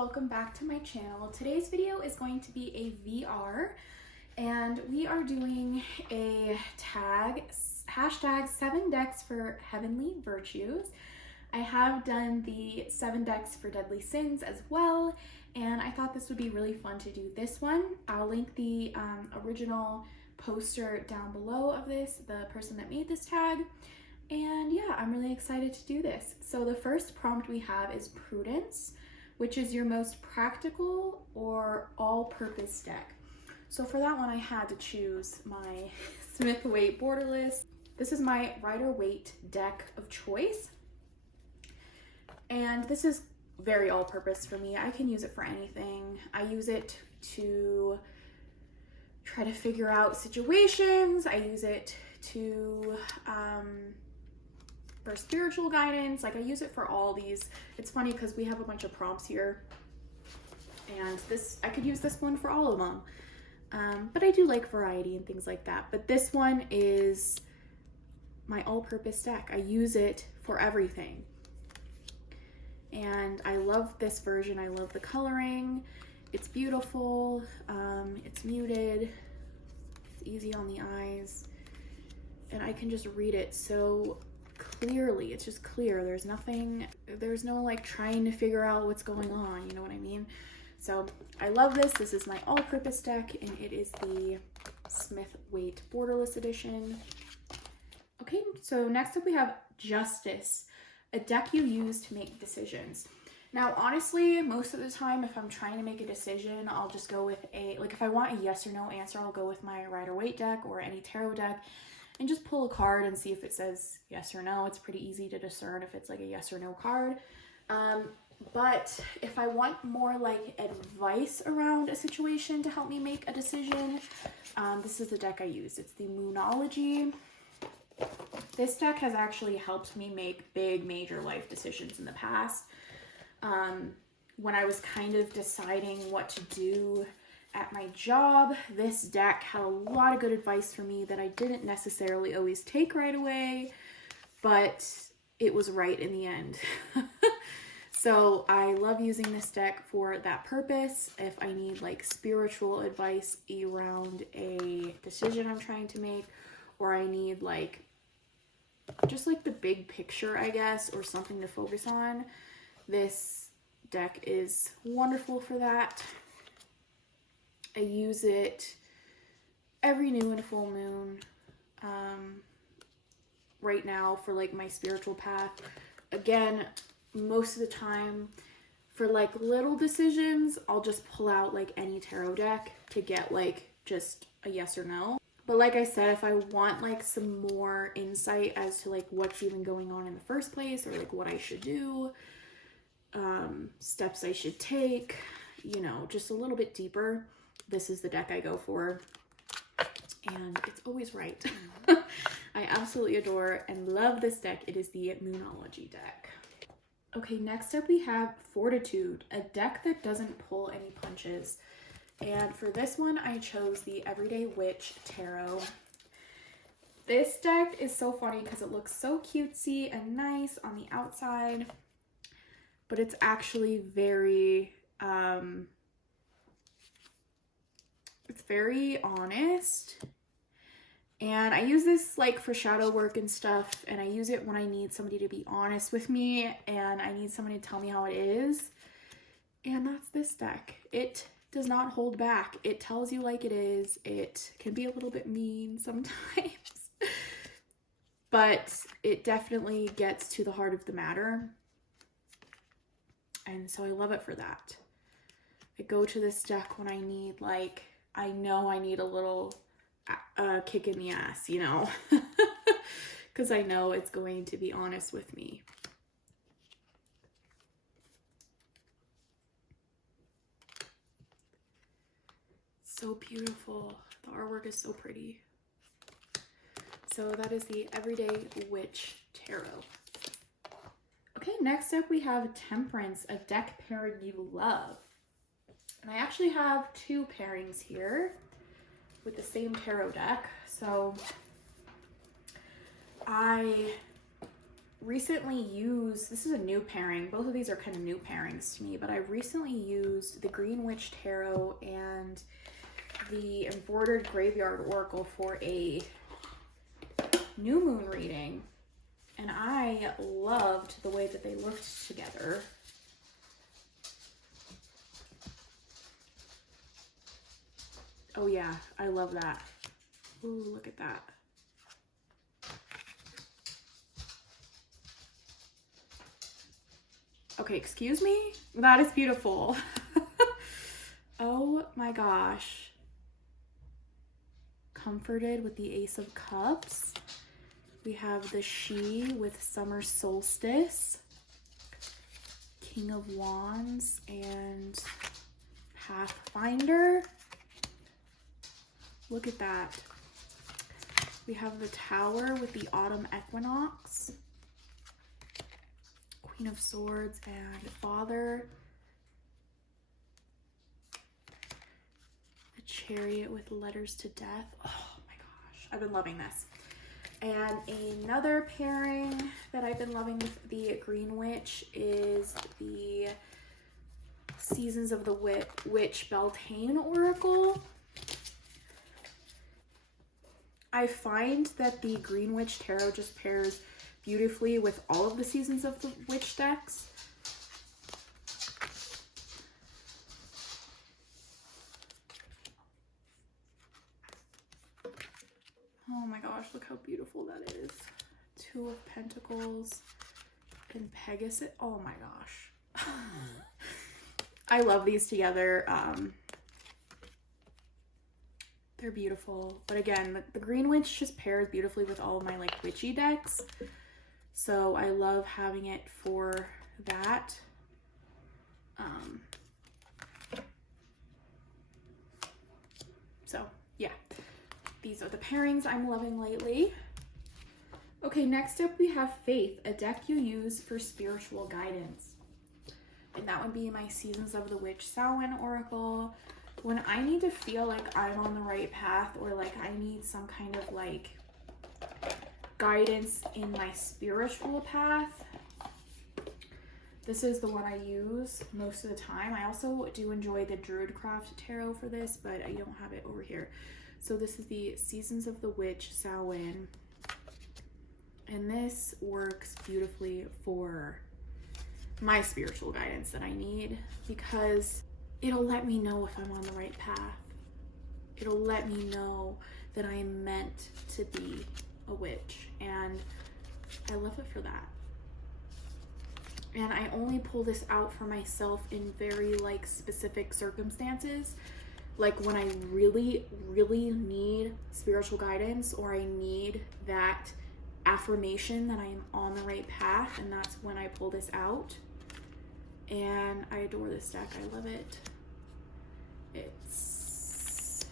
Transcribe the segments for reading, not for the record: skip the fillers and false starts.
welcome back to my channel. Today's video is going to be a VR, and we are doing a tag, hashtag 7 decks for heavenly virtues. I have done the 7 decks for deadly sins as well, and I thought this would be really fun to do this one. I'll link the original poster down below of this, the person that made this tag. And yeah, I'm really excited to do this. So the first prompt we have is Prudence, which is your most practical or all-purpose deck. So for that one, I had to choose my Smith-Waite Borderless. This is my Rider-Waite deck of choice. And this is very all-purpose for me. I can use it for anything. I use it to try to figure out situations. I use it to for spiritual guidance. Like, I use it for all these. It's funny because we have a bunch of prompts here, and I could use this one for all of them. But I do like variety and things like that. But this one is my all-purpose deck. I use it for everything. And I love this version. I love the coloring. It's beautiful. It's muted. It's easy on the eyes. And I can just read it so clearly. It's just clear. There's no like trying to figure out what's going on. You know what I mean? So I love this. This is my all-purpose deck, and it is the Smith-Waite Borderless edition. Okay, so next up we have Justice, a deck you use to make decisions. Now, honestly, most of the time, if I'm trying to make a decision, I'll just go with if I want a yes or no answer, I'll go with my Rider-Waite deck or any tarot deck and just pull a card and see if it says yes or no. It's pretty easy to discern if it's like a yes or no card. But if I want more like advice around a situation to help me make a decision, this is the deck I use. It's the Moonology. This deck has actually helped me make big major life decisions in the past. When I was kind of deciding what to do at my job, this deck had a lot of good advice for me that I didn't necessarily always take right away, but it was right in the end. So I love using this deck for that purpose. If I need like spiritual advice around a decision I'm trying to make, or I need like just like the big picture, I guess, or something to focus on, this deck is wonderful for that. I use it every new and full moon right now for like my spiritual path. Again, most of the time for like little decisions, I'll just pull out like any tarot deck to get like just a yes or no. But like I said, if I want like some more insight as to like what's even going on in the first place, or like what I should do, steps I should take, you know, just a little bit deeper, this is the deck I go for, and it's always right. I absolutely adore and love this deck. It is the Moonology deck. Okay, next up we have Fortitude, a deck that doesn't pull any punches. And for this one, I chose the Everyday Witch Tarot. This deck is so funny because it looks so cutesy and nice on the outside, but it's actually very, it's very honest. And I use this like for shadow work and stuff, and I use it when I need somebody to be honest with me and I need somebody to tell me how it is. And that's this deck. It does not hold back. It tells you like it is. It can be a little bit mean sometimes, but it definitely gets to the heart of the matter. And so I love it for that. I go to this deck when I need, like, I know I need a little kick in the ass, you know, because I know it's going to be honest with me. So beautiful. The artwork is so pretty. So that is the Everyday Witch Tarot. Okay, next up we have Temperance, a deck pairing you love. And I actually have 2 pairings here with the same tarot deck. So I recently used, this is a new pairing. Both of these are kind of new pairings to me, but I recently used the Green Witch Tarot and the Embroidered Graveyard Oracle for a new moon reading. And I loved the way that they looked together. Oh yeah, I love that. Ooh, look at that. Okay, excuse me? That is beautiful. Oh my gosh. Comforted with the Ace of Cups. We have the She with Summer Solstice, King of Wands, and Pathfinder. Look at that. We have the Tower with the Autumn Equinox, Queen of Swords, and Father. The Chariot with Letters to Death. Oh my gosh, I've been loving this. And another pairing that I've been loving with the Green Witch is the Seasons of the Witch Beltane Oracle. I find that the Green Witch Tarot just pairs beautifully with all of the Seasons of the Witch decks. Oh my gosh, look how beautiful that is. Two of Pentacles and Pegasus. Oh my gosh. I love these together. They're beautiful. But again, the Green Witch just pairs beautifully with all of my like witchy decks. So I love having it for that. So yeah. These are the pairings I'm loving lately. Okay, next up we have Faith, a deck you use for spiritual guidance. And that would be my Seasons of the Witch Samhain Oracle. When I need to feel like I'm on the right path, or like I need some kind of like guidance in my spiritual path, this is the one I use most of the time. I also do enjoy the Druidcraft Tarot for this, but I don't have it over here. So this is the Seasons of the Witch Samhain, and this works beautifully for my spiritual guidance that I need, because it'll let me know if I'm on the right path. It'll let me know that I am meant to be a witch, and I love it for that. And I only pull this out for myself in very like specific circumstances. Like when I really, really need spiritual guidance, or I need that affirmation that I am on the right path, and that's when I pull this out. And I adore this deck. I love it. It's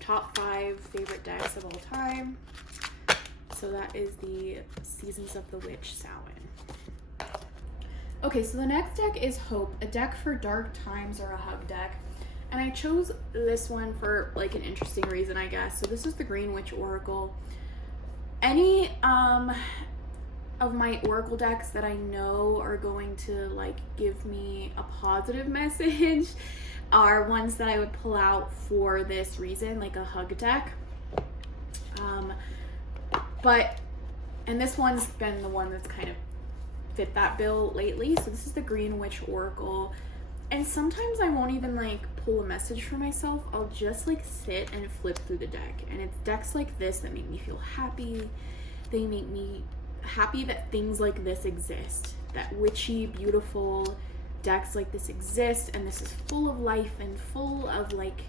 top 5 favorite decks of all time. So that is the Seasons of the Witch Samhain. Okay, so the next deck is Hope, a deck for dark times, or a hug deck. And I chose this one for like an interesting reason, I guess. So this is the Green Witch Oracle. Any of my Oracle decks that I know are going to like give me a positive message are ones that I would pull out for this reason, like a hug deck. And this one's been the one that's kind of fit that bill lately. So this is the Green Witch Oracle. And sometimes I won't even like pull a message for myself. I'll just like sit and flip through the deck. And it's decks like this that make me feel happy. They make me happy that things like this exist. That witchy, beautiful decks like this exist. And this is full of life and full of like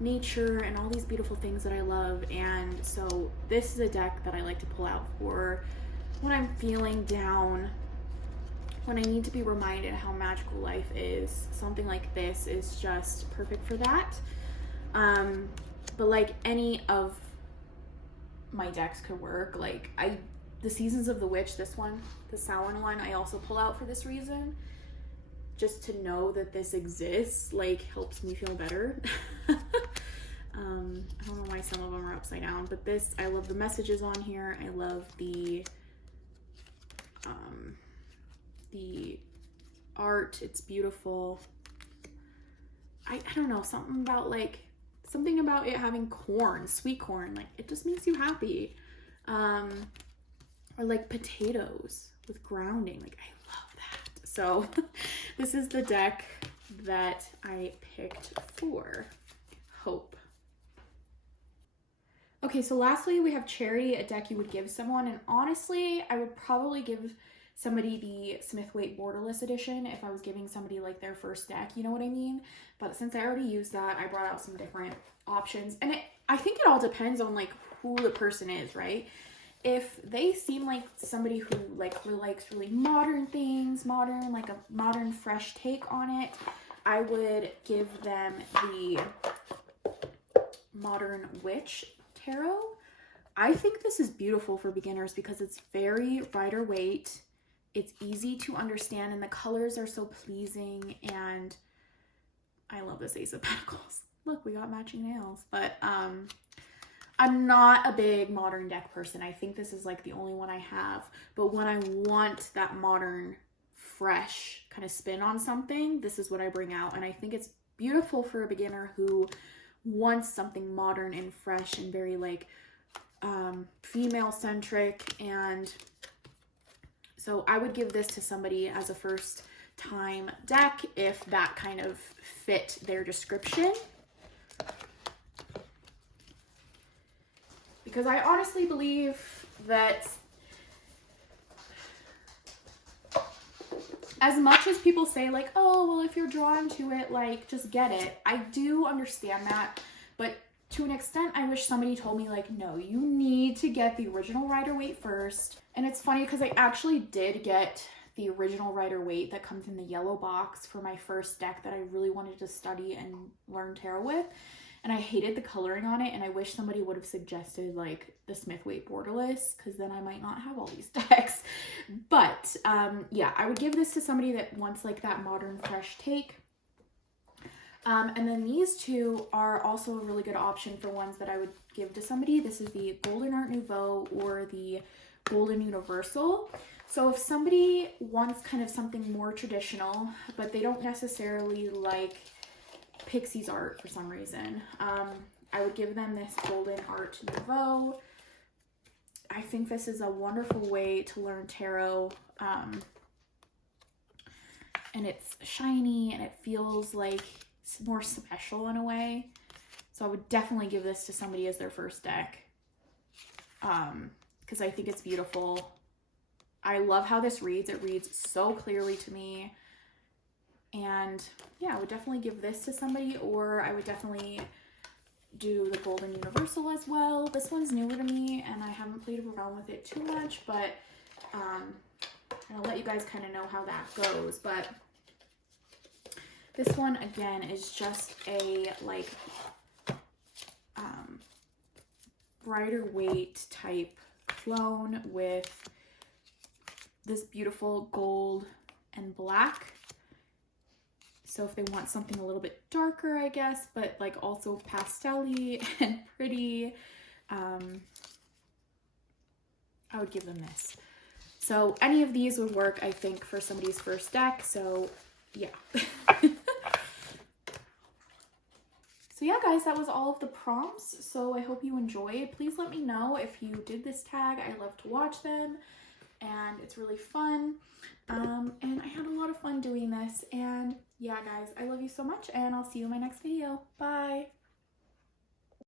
nature and all these beautiful things that I love. And so this is a deck that I like to pull out for when I'm feeling down, when I need to be reminded how magical life is. Something like this is just perfect for that. But like any of my decks could work. Like the Seasons of the Witch, this one, the Samhain one, I also pull out for this reason. Just to know that this exists, like, helps me feel better. I don't know why some of them are upside down, but this, I love the messages on here. I love the art. It's beautiful. I don't know, something about it having corn, sweet corn, like it just makes you happy. Or like potatoes with grounding, like I love that. So this is the deck that I picked for Hope. Okay, so lastly we have Charity, a deck you would give someone, and honestly I would probably give somebody the Smith-Waite Borderless edition if I was giving somebody like their first deck, you know what I mean? But since I already used that, I brought out some different options, and I think it all depends on like who the person is, right? If they seem like somebody who like likes really modern things, like a modern fresh take on it, I would give them the Modern Witch Tarot. I think this is beautiful for beginners because it's very Rider-Waite. It's easy to understand and the colors are so pleasing, and I love this Ace of Pentacles. Look, we got matching nails. But I'm not a big modern deck person. I think this is like the only one I have. But when I want that modern, fresh kind of spin on something, this is what I bring out. And I think it's beautiful for a beginner who wants something modern and fresh and very like female centric. And so I would give this to somebody as a first time deck if that kind of fit their description. Because I honestly believe that as much as people say like, oh, well, if you're drawn to it, like, just get it. I do understand that, but to an extent, I wish somebody told me like, no, you need to get the original Rider-Waite first. And it's funny because I actually did get the original Rider-Waite that comes in the yellow box for my first deck that I really wanted to study and learn tarot with. And I hated the coloring on it, and I wish somebody would have suggested like the Smith-Waite Borderless, because then I might not have all these decks. But yeah, I would give this to somebody that wants like that modern fresh take. And then these two are also a really good option for ones that I would give to somebody. This is the Golden Art Nouveau or the Golden Universal. So if somebody wants kind of something more traditional, but they don't necessarily like Pixie's art for some reason, I would give them this Golden Art Nouveau. I think this is a wonderful way to learn tarot, and it's shiny and it feels like it's more special in a way. So I would definitely give this to somebody as their first deck, because I think it's beautiful. I love how this reads. It reads so clearly to me. And yeah, I would definitely give this to somebody, or I would definitely do the Golden Universal as well. This one's newer to me and I haven't played around with it too much, but I'll let you guys kind of know how that goes. But this one again is just a like Rider-Waite type clone with this beautiful gold and black. So if they want something a little bit darker, I guess, but like also pastel-y and pretty, I would give them this. So any of these would work, I think, for somebody's first deck. So yeah. So yeah, guys, that was all of the prompts. So I hope you enjoyed. Please let me know if you did this tag. I love to watch them, and it's really fun. And I had a lot of fun doing this. And yeah, guys, I love you so much, and I'll see you in my next video. Bye.